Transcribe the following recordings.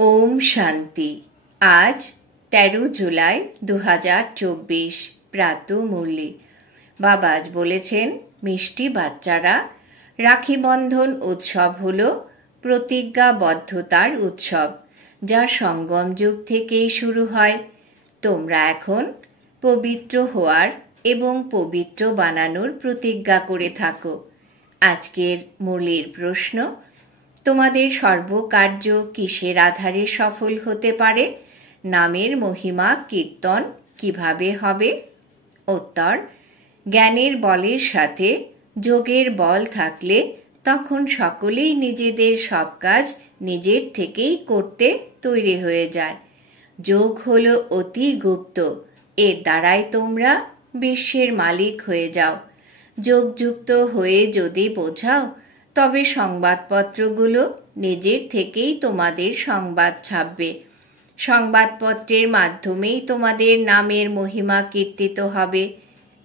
ওম শান্তি। আজ 13 জুলাই 2024 প্রাতঃমুরলি। বাবা আজ বলেছেন, মিষ্টি বাচ্চারা, রাখি বন্ধন উৎসব হল প্রতিজ্ঞাবদ্ধতার উৎসব, যা সঙ্গম যুগ থেকেই শুরু হয়। তোমরা এখন পবিত্র হওয়ার এবং পবিত্র বানানোর প্রতিজ্ঞা করে থাকো। আজকের মুরলির প্রশ্ন, তোমাদের সর্বকার্য কিসের আধারে সফল হতে পারে? নামের মহিমা কীর্তন কিভাবে হবে? উত্তর, জ্ঞানের বলের সাথে যোগের বল থাকলে তখন সকলেই নিজেদের সব কাজ নিজের থেকেই করতে তৈরি হয়ে যায়। যোগ হলো অতি গুপ্ত, এর দ্বারাই তোমরা বিশ্বের মালিক হয়ে যাও। যোগযুক্ত হয়ে যদি বোঝাও, তবে সংবাদপত্রগুলো নিজের থেকেই তোমাদের সংবাদ ছাপবে। সংবাদপত্রের মাধ্যমেই তোমাদের নামের মহিমা কীর্তিত হবে।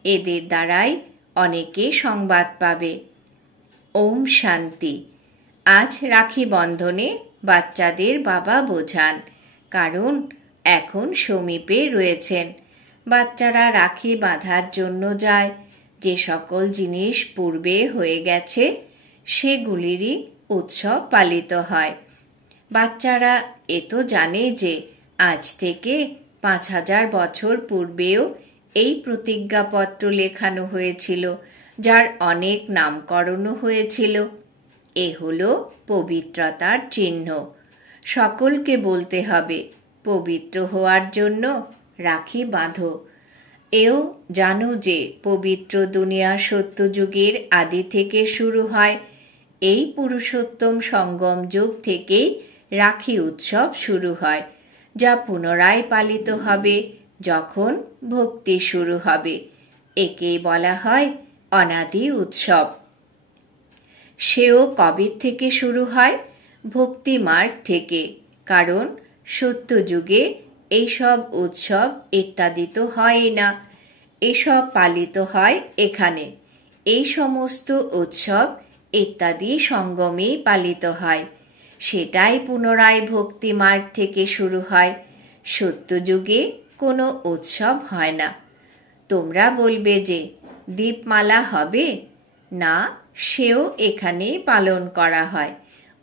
এদের দ্বারাই অনেকে সংবাদ পাবে। ওম শান্তি। আজ রাখি বন্ধনে বাচ্চাদের বাবা বোঝান, কারণ এখন সমীপে রয়েছেন। বাচ্চারা রাখি বাঁধার জন্য যায়। যে সকল জিনিস পূর্বে হয়ে গেছে সেগুলিরই উৎসব পালিত হয়। বাচ্চারা এ তো জানে যে আজ থেকে 5000 বছর পূর্বেও এই প্রতিজ্ঞাপত্র লেখানো হয়েছিল, যার অনেক নামকরণও হয়েছিল। এ হলো পবিত্রতার চিহ্ন। সকলকে বলতে হবে, পবিত্র হওয়ার জন্য রাখি বাঁধো। এও জানো যে পবিত্র দুনিয়া সত্যযুগের আদি থেকে শুরু হয়। এই পুরুষোত্তম সঙ্গম যুগ থেকেই রাখি উৎসব শুরু হয়, যা পুনরায় পালিত হবে যখন ভক্তি শুরু হবে। একেই বলা হয় অনাদি উৎসব। সেও কবে থেকে শুরু হয়? ভক্তি মার্গ থেকে, কারণ সত্যযুগে এইসব উৎসব ইত্যাদি তো হয় না। এসব পালিত হয় এখানে। এই সমস্ত উৎসব ইত্যাদি সঙ্গমেই পালিত হয়। সেটাই পুনরায় ভক্তি মার্গ থেকে শুরু হয়। সত্যযুগে কোনো উৎসব হয় না। তোমরা বলবে যে দীপমালা হবে না, সেও এখানে পালন করা হয়।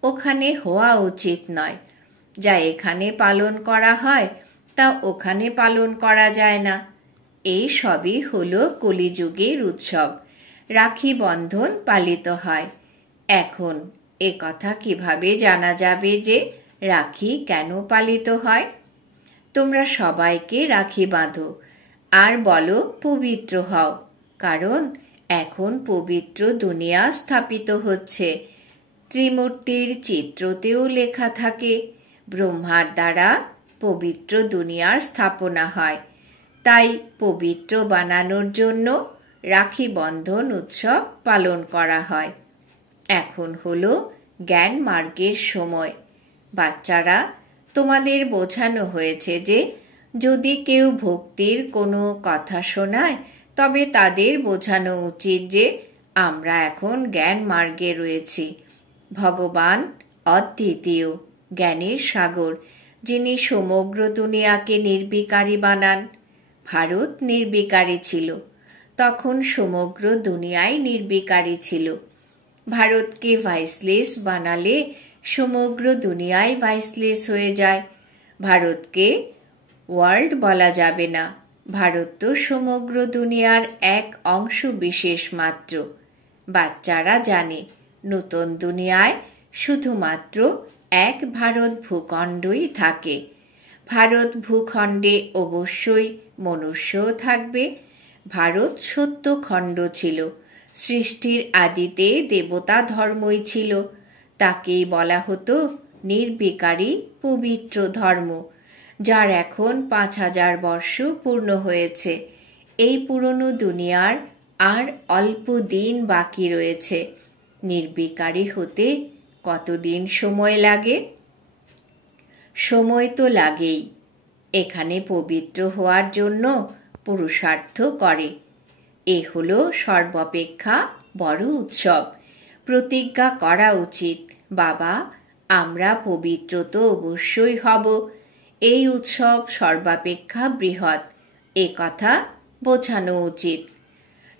ওখানে হওয়া উচিত নয়। যা এখানে পালন করা হয় তা ওখানে পালন করা যায় না। এই সবই হলো কলিযুগের উৎসব। রাখি বন্ধন পালিত হয়। এখন এ কথা কিভাবে জানা যাবে যে রাখি কেন পালিত হয়? তোমরা সবাইকে রাখি বাঁধো আর বলো পবিত্র হও, কারণ এখন পবিত্র দুনিয়া স্থাপিত হচ্ছে। ত্রিমূর্তির চিত্রতেও লেখা থাকে, ব্রহ্মার দ্বারা পবিত্র দুনিয়ার স্থাপনা হয়। তাই পবিত্র বানানোর জন্য রাখি বন্ধন উৎসব পালন করা হয়। এখন হলো জ্ঞান মার্গের সময়। বাচ্চারা, তোমাদের বোঝানো হয়েছে যে যদি কেউ ভক্তির কোনো কথা শোনায়, তবে তাদের বোঝানো উচিত যে আমরা এখন জ্ঞান মার্গে রয়েছি। ভগবান অদ্বিতীয়, জ্ঞানের সাগর, যিনি সমগ্র দুনিয়াকে নির্বিকারী বানান। ভারত নির্বিকারী ছিল, তখন সমগ্র দুনিয়ায় নির্বিকারী ছিল। ভারতকে ভাইসলেস বানালে সমগ্র দুনিয়ায় ভাইসলেস হয়ে যায়। ভারতকে ওয়ার্ল্ড বলা যাবে না। ভারত তো সমগ্র দুনিয়ার এক অংশ বিশেষ মাত্র। বাচ্চারা জানে নতুন দুনিয়ায় শুধুমাত্র এক ভারত ভূখণ্ডই থাকে। ভারত ভূখণ্ডে অবশ্যই মনুষ্যও থাকবে। ভারত সত্যখণ্ড ছিল। সৃষ্টির আদিতে দেবতা ধর্মই ছিল। তাকেই বলা হতো নির্বিকারী পবিত্র ধর্ম, যার এখন 5000 বর্ষ পূর্ণ হয়েছে। এই পুরনো দুনিয়ার আর অল্প দিন বাকি রয়েছে। নির্বিকারী হতে কতদিন সময় লাগে? সময় তো লাগেই। এখানে পবিত্র হওয়ার জন্য পুরুষার্থ করে। এ হলো সর্বাপেক্ষা বড় উৎসব। প্রতিজ্ঞা করা উচিত, বাবা আমরা পবিত্র তো অবশ্যই হব। এই উৎসব সর্বাপেক্ষা বৃহৎ, এ কথা বোঝানো উচিত।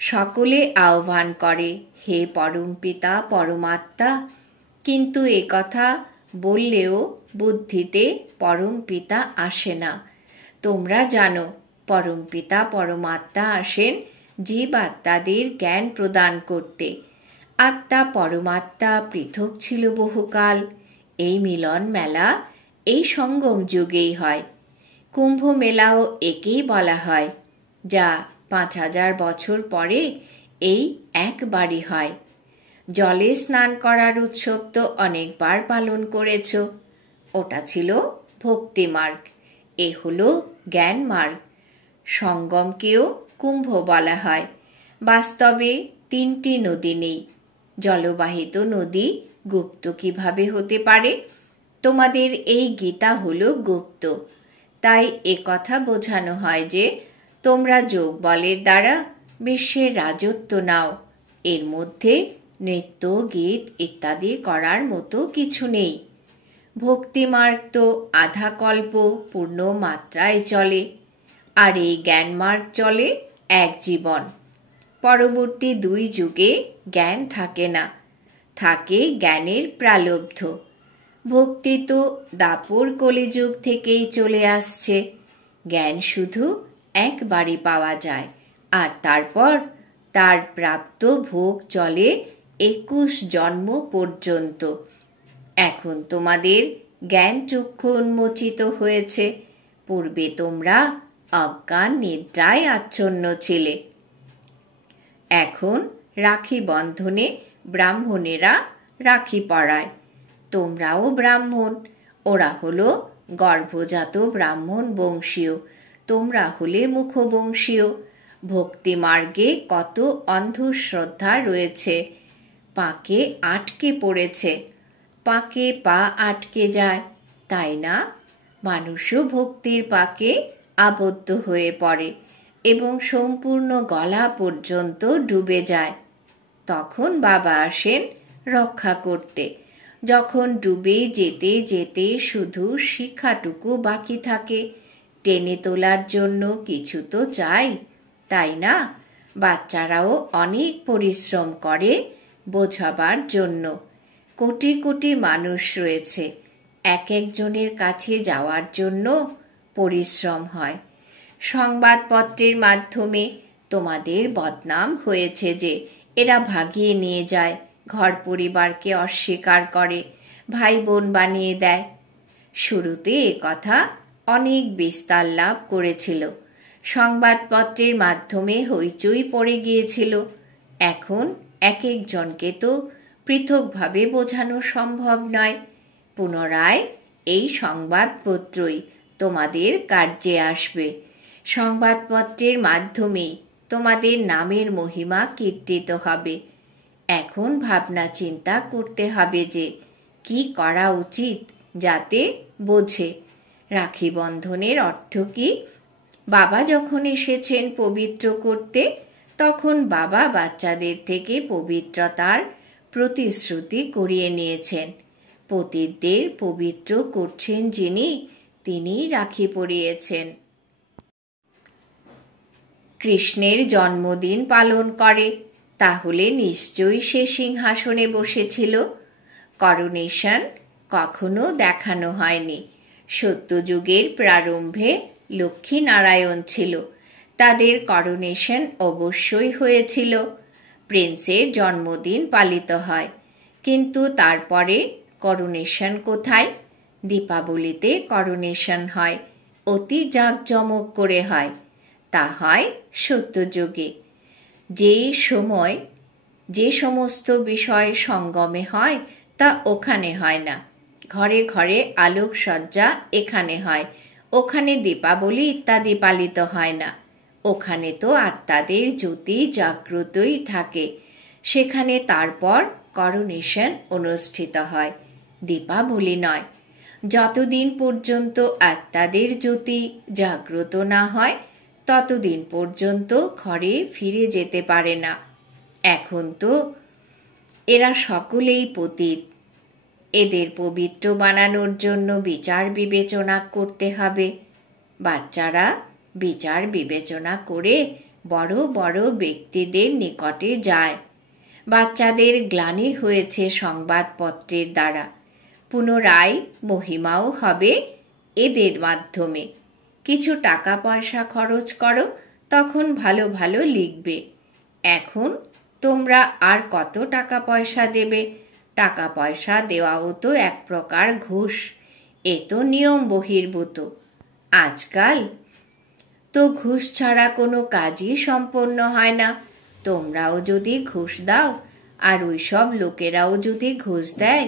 সকলে আহ্বান করে, হে পরমপিতা পরমাত্মা, কিন্তু এ কথা বললেও বুদ্ধিতে পরমপিতা আসে না। তোমরা জানো, পরমপিতা পরমাত্মা আসেন জীবাত্মাদের জ্ঞান প্রদান করতে। আত্মা পরমাত্মা পৃথক ছিল বহুকাল। এই মিলন মেলা এই সঙ্গম যুগেই হয়। কুম্ভ মেলাও একেই বলা হয়, যা 5000 বছর পরে এই একবারই হয়। জলে স্নান করার উৎসব তো অনেকবার পালন করেছ। ওটা ছিল ভক্তি মার্গ, এ হলো জ্ঞান মার্গ। সঙ্গমকেও কুম্ভ বলা হয়। বাস্তবে 3টি নদী নেই। জলবাহিত নদী গুপ্ত কিভাবে হতে পারে? তোমাদের এই গীতা হলো গুপ্ত। তাই এ কথা বোঝানো হয় যে তোমরা যোগ বলের দ্বারা বিশ্বের রাজত্ব নাও। এর মধ্যে নৃত্য, গীত ইত্যাদি করার মতো কিছু নেই। ভক্তিমার্গ তো আধা কল্প পূর্ণ মাত্রায় চলে, আর এই জ্ঞানমার্গ চলে এক জীবন। পরবর্তী 2 যুগে জ্ঞান থাকে না, থাকে জ্ঞানের প্রালব্ধ। ভক্তি তো দাপর কলিযুগ থেকেই চলে আসছে। জ্ঞান শুধু একবারই পাওয়া যায়, আর তারপর তার প্রাপ্ত ভোগ চলে 21 জন্ম পর্যন্ত। এখন তোমাদের জ্ঞান চক্ষু উন্মোচিত হয়েছে। পূর্বে তোমরা অজ্ঞান নিদ্রায় আচ্ছন্ন ছিলে। এখন রাখি বন্ধনে ব্রাহ্মণেরা রাখি পরায়। তোমরাও ব্রাহ্মণ, ওরা হলো গর্ভজাত ব্রাহ্মণ বংশীয়, তোমরা হলে মুখবংশীয়। ভক্তি মার্গে কত অন্ধশ্রদ্ধা রয়েছে, পাকে আটকে পড়েছে। পাকে পা আটকে যায়, তাই না? মানুষও ভক্তির পাকে আবদ্ধ হয়ে পড়ে এবং সম্পূর্ণ গলা পর্যন্ত ডুবে যায়। তখন বাবা আসেন রক্ষা করতে। যখন ডুবে যেতে যেতে শুধু শিখাটুকু বাকি থাকে, টেনে তোলার জন্য কিছু তো চাই, তাই না? বাচ্চারাও অনেক পরিশ্রম করে বোঝাবার জন্য। কোটি কোটি মানুষ রয়েছে, এক একজনের কাছে যাওয়ার জন্য পরিশ্রম হয়। সংবাদপত্রের মাধ্যমে তোমাদের বদনাম হয়েছে যে এরা ভাগিয়ে নিয়ে যায়, ঘর পরিবারকে অস্বীকার করে, ভাই বোন বানিয়ে দেয়। শুরুতে এ কথা অনেক বিস্তার লাভ করেছিল। সংবাদপত্রের মাধ্যমে হইচই পড়ে গিয়েছিল। এখন এক একজনকে তো পৃথকভাবে বোঝানো সম্ভব নয়। পুনরায় এই সংবাদপত্রই তোমাদের কার্যে আসবে। সংবাদপত্রের মাধ্যমে তোমাদের নামের মহিমা কীর্তিত হবে। এখন ভাবনা চিন্তা করতে হবে যে কি করা উচিত, যাতে বোঝে। রাখি বন্ধনের অর্থ কি? বাবা যখন এসেছেন পবিত্র করতে, তখন বাবা বাচ্চাদের থেকে পবিত্রতার প্রতিশ্রুতি করিয়ে নিয়েছেন। পতিতদের পবিত্র করছেন যিনি, তিনি রাখি পরিয়েছেন। কৃষ্ণের জন্মদিন পালন করে, তাহলে নিশ্চয়ই সে সিংহাসনে বসেছিল। করোনেশন কখনো দেখানো হয়নি। সত্যযুগের প্রারম্ভে লক্ষ্মী নারায়ণ ছিল, তাদের করোনেশন অবশ্যই হয়েছিল। প্রিন্সের জন্মদিন পালিত হয়, কিন্তু তারপরে করোনেশন কোথায়? দীপাবলিতে করোনেশন হয়, অতি জাঁকজমক করে হয়। তা হয় সত্যযুগে। যে সমস্ত বিষয় সঙ্গমে হয় তা ওখানে হয় না। ঘরে ঘরে আলোকসজ্জা এখানে হয়, ওখানে দীপাবলি ইত্যাদি পালিত হয় না। ওখানে তো আত্মাদের জ্যোতি জাগ্রতই থাকে, সেখানে তারপর করোনেশন অনুষ্ঠিত হয়, দীপাবলি নয়। যতদিন পর্যন্ত আত্মাদের জ্যোতি জাগ্রত না হয়, ততদিন পর্যন্ত ঘরে ফিরে যেতে পারে না। এখন তো এরা সকলেই পতিত। এদের পবিত্র বানানোর জন্য বিচার বিবেচনা করতে হবে। বাচ্চারা বিচার বিবেচনা করে বড় বড় ব্যক্তিদের নিকটে যায়। বাচ্চাদের গ্লানি হয়েছে সংবাদপত্রের দ্বারা, পুনরায় মহিমাও হবে এদের মাধ্যমে। কিছু টাকা পয়সা খরচ করো, তখন ভালো ভালো লিখবে। এখন তোমরা আর কত টাকা পয়সা দেবে? টাকা পয়সা দেওয়াও তো এক প্রকার ঘুষ। এ তো নিয়ম বহির্ভূত। আজকাল তো ঘুষ ছাড়া কোনো কাজই সম্পন্ন হয় না। তোমরাও যদি ঘুষ দাও আর ওইসব লোকেরাও যদি ঘুষ দেয়,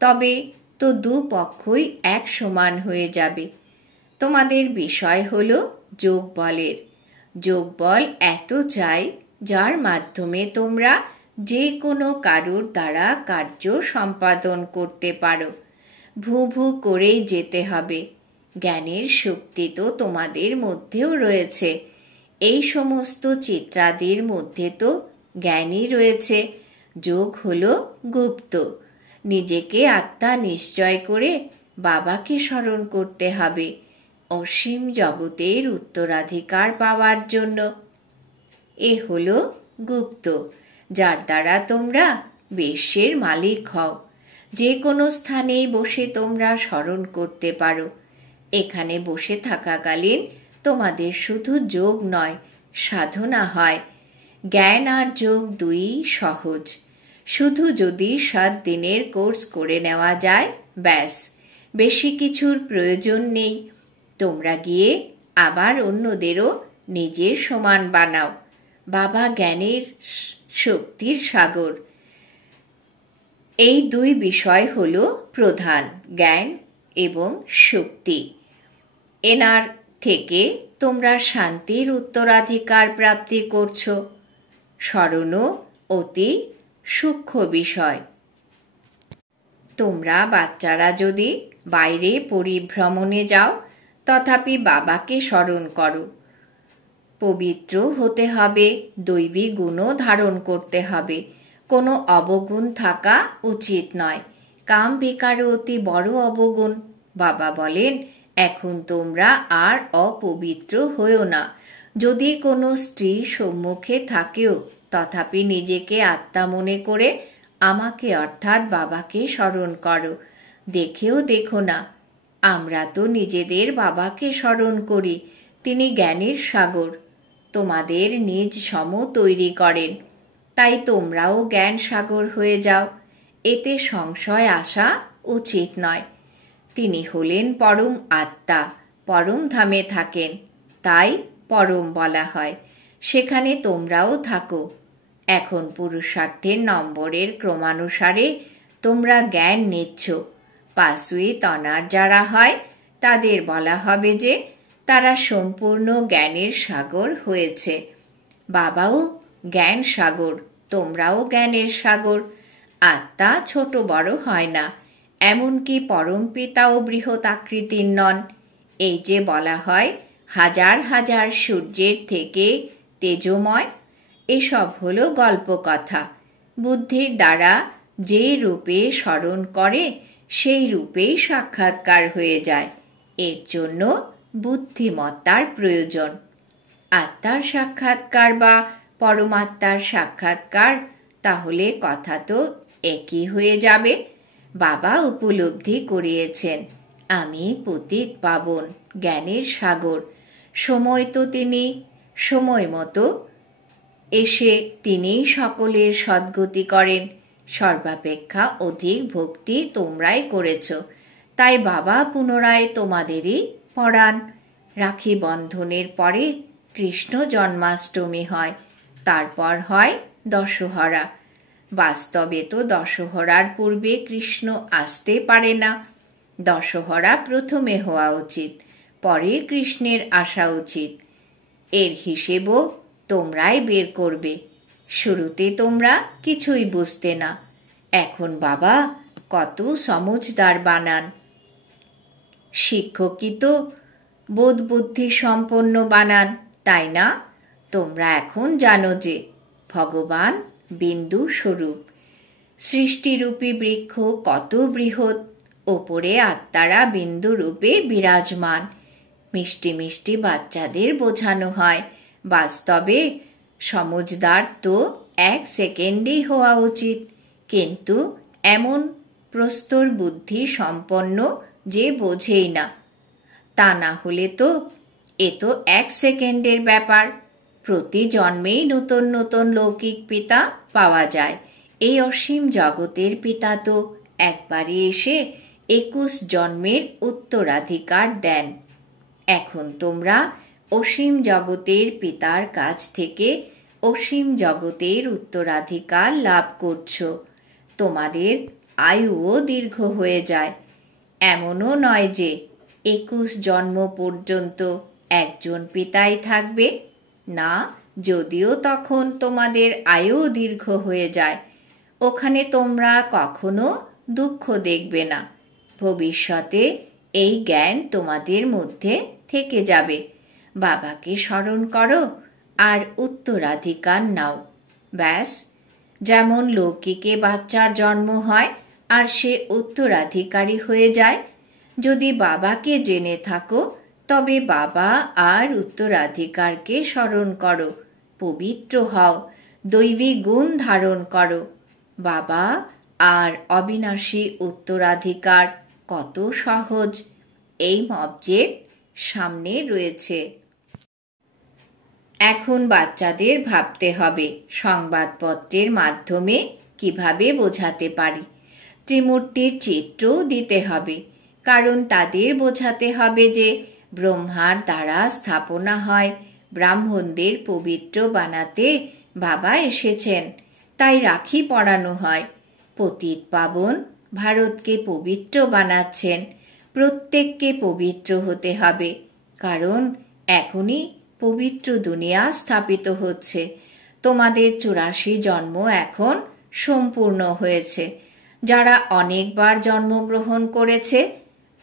তবে তো দুপক্ষই এক সমান হয়ে যাবে। তোমাদের বিষয় হলো যোগ বলের। যোগ বল এত চাই যার মাধ্যমে তোমরা যে কোনো কারুর দ্বারা কার্য সম্পাদন করতে পারো। ভূ ভূ করেই যেতে হবে। জ্ঞানের শক্তি তো তোমাদের মধ্যেও রয়েছে। এই সমস্ত চিত্রাদির মধ্যে তো জ্ঞানই রয়েছে। যোগ হলো গুপ্ত। নিজেকে আত্মা নিশ্চয় করে বাবাকে স্মরণ করতে হবে অসীম জগতের উত্তরাধিকার পাওয়ার জন্য। এ হলো গুপ্ত, যার দ্বারা তোমরা বিশ্বের মালিক হও। যে কোনো স্থানেই বসে তোমরা স্মরণ করতে পারো। এখানে বসে থাকাকালীন তোমাদের শুধু যোগ নয়, সাধনা হয়। জ্ঞান আর যোগ দুই সহজ। শুধু যদি 7 দিনের কোর্স করে নেওয়া যায়, ব্যাস, বেশি কিছুর প্রয়োজন নেই। তোমরা গিয়ে আবার অন্যদেরও নিজের সমান বানাও। বাবা জ্ঞানের শক্তির সাগর। এই দুই বিষয় হলো প্রধান, জ্ঞান এবং শক্তি। এনার থেকে তোমরা শান্তির উত্তরাধিকার প্রাপ্তি করছো। স্মরণও অতি সূক্ষ্ম বিষয়। তোমরা বাচ্চারা যদি বাইরে পরিভ্রমণে যাও, তথাপি বাবাকে স্মরণ করো। পবিত্র হতে হবে, দৈবী গুণও ধারণ করতে হবে। কোনো অবগুণ থাকা উচিত নয়। কাম বিকারও অতি বড় অবগুণ। বাবা বলেন, এখন তোমরা আর অপবিত্র হয়েও না। যদি কোনো স্ত্রী সম্মুখে থাকেও, তথাপি নিজেকে আত্মা মনে করে আমাকে অর্থাৎ বাবাকে স্মরণ করো। দেখেও দেখো না, আমরা তো নিজেদের বাবাকে স্মরণ করি। তিনি জ্ঞানের সাগর, তোমাদের নিজ সম তৈরি করেন। তাই তোমরাও জ্ঞান সাগর হয়ে যাও। এতে সংশয় আসা উচিত নয়। তিনি হলেন পরম আত্মা, পরম ধামে থাকেন, তাই পরম বলা হয়। সেখানে তোমরাও থাকো। এখন পুরুষার্থের নম্বরের ক্রমানুসারে তোমরা জ্ঞান নিচ্ছ। পাশুই তনার যারা হয়, তাদের বলা হবে যে তারা সম্পূর্ণ জ্ঞানের সাগর হয়েছে। বাবাও জ্ঞান সাগর, তোমরাও জ্ঞানের সাগর। আত্মা ছোট বড় হয় না, এমনকি পরম পিতাও বৃহৎ আকৃতির নন। এই যে বলা হয় হাজার হাজার সূর্যের থেকে তেজময়, এসব হলো গল্প কথা। বুদ্ধির দ্বারা যে রূপে স্মরণ করে সেই রূপেই সাক্ষাৎকার হয়ে যায়। এর জন্য বুদ্ধিমত্তার প্রয়োজন। আত্মার সাক্ষাৎকার বা পরমাত্মার সাক্ষাৎকার, তাহলে কথা তো একই হয়ে যাবে। বাবা উপলব্ধি করিয়েছেন, আমি পতিত পাবন, জ্ঞানের সাগর। সময় তো তিনি সময় মতো এসে তিনিই সকলের সদ্গতি করেন। সর্বাপেক্ষা অধিক ভক্তি তোমরাই করেছ, তাই বাবা পুনরায় তোমাদেরই পড়ান। রাখি বন্ধনের পরে কৃষ্ণ জন্মাষ্টমী হয়, তারপর হয় দশহরা। বাস্তবে তো দশহরার পূর্বে কৃষ্ণ আসতে পারে না। দশহরা প্রথমে হওয়া উচিত, পরে কৃষ্ণের আসা উচিত। এর হিসেবও তোমরাই বের করবে। শুরুতে তোমরা কিছুই বুঝতে না, এখন বাবা কত সমঝদার বানান। শিক্ষকই তো বোধ বুদ্ধি সম্পন্ন বানান, তাই না? তোমরা এখন জানো যে ভগবান বিন্দু স্বরূপ। সৃষ্টিরূপী বৃক্ষ কত বৃহৎ, ওপরে আত্মারা বিন্দু রূপে বিরাজমান। মিষ্টি মিষ্টি বাচ্চাদের বোঝানো হয়, বাস্তবে সমজদার তো 1 সেকেন্ডেই হওয়া উচিত, কিন্তু এমন প্রস্তর বুদ্ধি সম্পন্ন যে বোঝেই না। তা না হলে তো এ তো 1 সেকেন্ডের ব্যাপার। প্রতি জন্মেই নতুন নতুন লৌকিক পিতা পাওয়া যায়। এই অসীম জগতের পিতা তো একবারে এসে 21 জন্মের উত্তরাধিকার দেন। এখন তোমরা অসীম জগতের পিতার কাছ থেকে অসীম জগতের উত্তরাধিকার লাভ করছো। তোমাদের আয়ুও দীর্ঘ হয়ে যায়। এমনও নয় যে 21 জন্ম পর্যন্ত একজন পিতাই থাকবে না, যদিও তখন তোমাদের আয়ু দীর্ঘ হয়ে যায়, ওখানে তোমরা কখনো দুঃখ দেখবে না। ভবিষ্যতে এই জ্ঞান তোমাদের মধ্যে থেকে যাবে। বাবাকে স্মরণ করো আর উত্তরাধিকার নাও। ব্যাস, যেমন লৌকিকে বাচ্চার জন্ম হয় আর সে উত্তরাধিকারী হয়ে যায়। যদি বাবাকে জেনে থাকো তবে বাবা আর উত্তরাধিকারকে স্মরণ করো, পবিত্র হও, দৈবী গুণ ধারণ করো। বাবা আর অবিনাশী উত্তরাধিকার কত সহজ। এই অবজেক্ট সামনে রয়েছে। এখন বাচ্চাদের ভাবতে হবে সংবাদপত্রের মাধ্যমে কিভাবে বোঝাতে পারি। ত্রিমূর্তির চিত্রও দিতে হবে, কারণ তাদের বোঝাতে হবে যে ব্রহ্মার দ্বারা স্থাপনা হয়, ব্রাহ্মণদের পবিত্র বানাতে বাবা এসেছেন, তাই রাখি পরানো হয়। পতিত পাবন ভারতকে পবিত্র বানাচ্ছেন। প্রত্যেককে পবিত্র হতে হবে, কারণ এখনই পবিত্র দুনিয়া স্থাপিত হচ্ছে। তোমাদের 84 জন্ম এখন সম্পূর্ণ হয়েছে। যারা অনেকবার জন্মগ্রহণ করেছে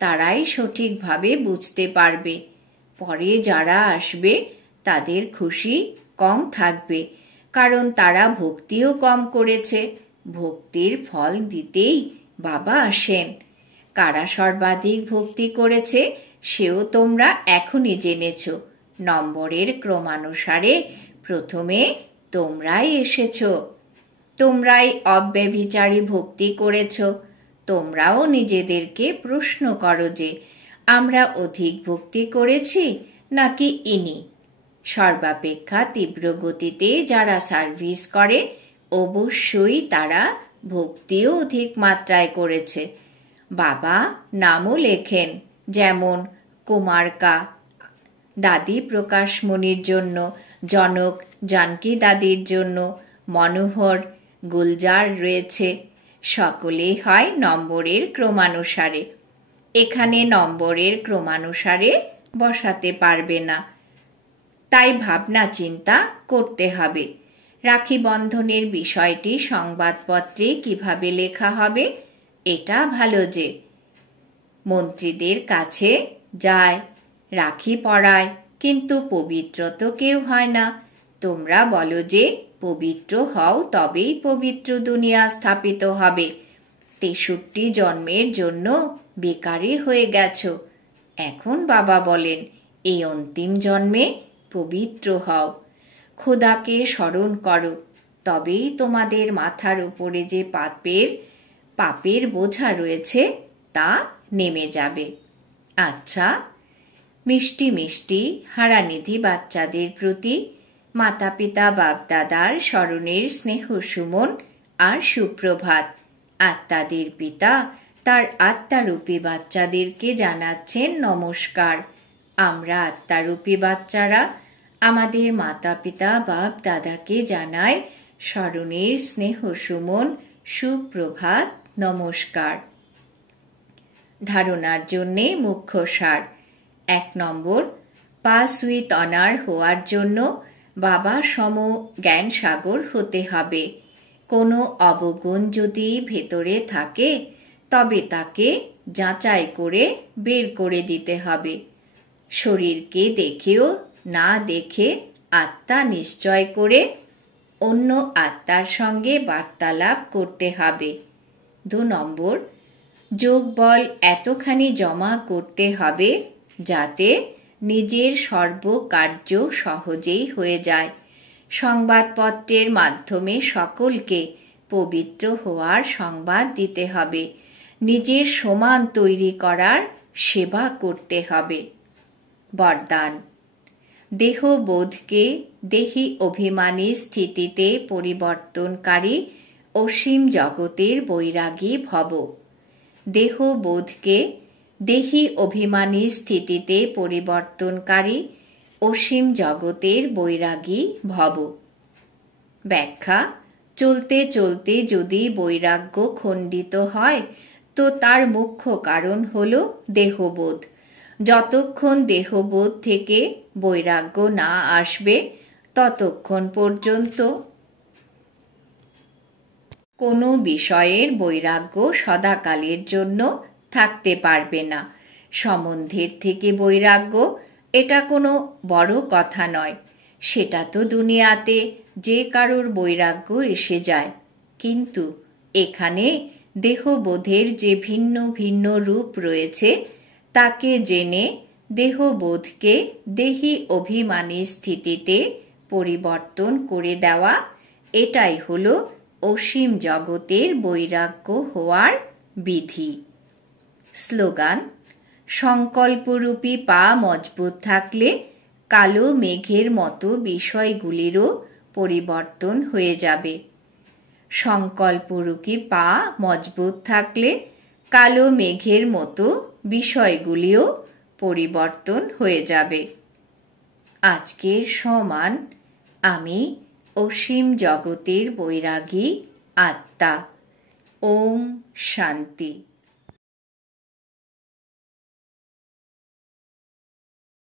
তারাই সঠিকভাবে বুঝতে পারবে। পরে যারা আসবে তাদের খুশি কম থাকবে, কারণ তারা ভক্তিও কম করেছে। ভক্তির ফল দিতেই বাবা আসেন। কারা সর্বাধিক ভক্তি করেছে সেও তোমরা এখনই জেনেছ। নম্বরের ক্রমানুসারে প্রথমে তোমরাই এসেছ। তোমরাই অব্যভিচারী ভক্তি করেছ। তোমরাও নিজেদেরকে প্রশ্ন করো যে আমরা অধিক ভক্তি করেছি নাকি ইনি। সর্বাপেক্ষা তীব্র গতিতে যারা সার্ভিস করে অবশ্যই তারা ভক্তিও অধিক মাত্রায় করেছে। বাবা নামও লেখেন, যেমন কুমারকা দাদি প্রকাশমণির জন্য, জনক জানকী দাদির জন্য, মনোহর গুলজার রয়েছে। সকলেই হয় নম্বরের ক্রমানুসারে। এখানে নম্বরের ক্রমানুসারে বসাতে পারবে না, তাই ভাবনা চিন্তা করতে হবে। রাখি বন্ধনের বিষয়টি সংবাদপত্রে কিভাবে লেখা হবে, এটা ভালো যে মন্ত্রীদের কাছে যায়, রাখি পরায়, কিন্তু পবিত্র তো কেউ হয় না। তোমরা বলো যে পবিত্র হও, তবেই পবিত্র দুনিয়া স্থাপিত হবে। 63 জন্মের জন্য বেকারি হয়ে গেছো। এখন বাবা বলেন এই অন্তিম জন্মে পবিত্র হও, খোদাকে স্মরণ করো, তবেই তোমাদের মাথার উপরে যে পাপের বোঝা রয়েছে তা নেমে যাবে। আচ্ছা, মিষ্টি মিষ্টি হারানিধি বাচ্চাদের প্রতি মাতা পিতা বাপ দাদার স্মরণের স্নেহ সুমন আর সুপ্রভাত। আত্মাদের পিতা তার আত্মারূপী বাচ্চাদেরকে জানাচ্ছেন নমস্কার। আমরা আত্মারূপী বাচ্চারা আমাদের মাতা পিতা বাপ দাদাকে জানাই স্মরণের স্নেহ সুমন সুপ্রভাত নমস্কার। ধারণার জন্যে মুখ্য সার। 1 নম্বর, পাস উইথ অনার হওয়ার জন্য বাবা সম জ্ঞান সাগর হতে হবে। কোনো অবগুণ যদি ভেতরে থাকে তবে তাকে যাচাই করে বের করে দিতে হবে। শরীরকে দেখেও না দেখে আত্মা নিশ্চয় করে অন্য আত্মার সঙ্গে বার্তালাপ করতে হবে। 2 নম্বর, যোগ বল এতখানি জমা করতে হবে যাতে নিজের সর্বকার্য সহজেই হয়ে যায়। সংবাদপত্রের মাধ্যমে সকলকে পবিত্র হওয়ার সংবাদ দিতে হবে। নিজের সমান তৈরি করার সেবা করতে হবে। বরদান: দেহবোধকে দেহি অভিমানী স্থিতিতে পরিবর্তনকারী অসীম জগতের বৈরাগী ভব। দেহবোধকে দেহি অভিমানী স্থিতিতে পরিবর্তনকারী অসীম জগতের বৈরাগী ভব। ব্যাখ্যা: চলতে চলতে যদি বৈরাগ্য খণ্ডিত হয় তো তার মুখ্য কারণ হল দেহবোধ। যতক্ষণ দেহবোধ থেকে বৈরাগ্য না আসবে ততক্ষণ পর্যন্ত কোনো বিষয়ের বৈরাগ্য সদাকালের জন্য থাকতে পারবে না। সম্বন্ধের থেকে বৈরাগ্য, এটা কোনো বড় কথা নয়। সেটা তো দুনিয়াতে যে কারোর বৈরাগ্য এসে যায়, কিন্তু এখানে দেহবোধের যে ভিন্ন ভিন্ন রূপ রয়েছে তাকে জেনে দেহবোধকে দেহি অভিমানী স্থিতিতে পরিবর্তন করে দেওয়া, এটাই হলো অসীম জগতের বৈরাগ্য হওয়ার বিধি। স্লোগান: সংকল্পরূপী পা মজবুত থাকলে কালো মেঘের মতো বিষয়গুলিরও পরিবর্তন হয়ে যাবে। সংকল্পরূপী পা মজবুত থাকলে কালো মেঘের মতো বিষয়গুলিও পরিবর্তন হয়ে যাবে। আজকের সমান আমি অসীম জগতের বৈরাগী আত্মা। ওম শান্তি।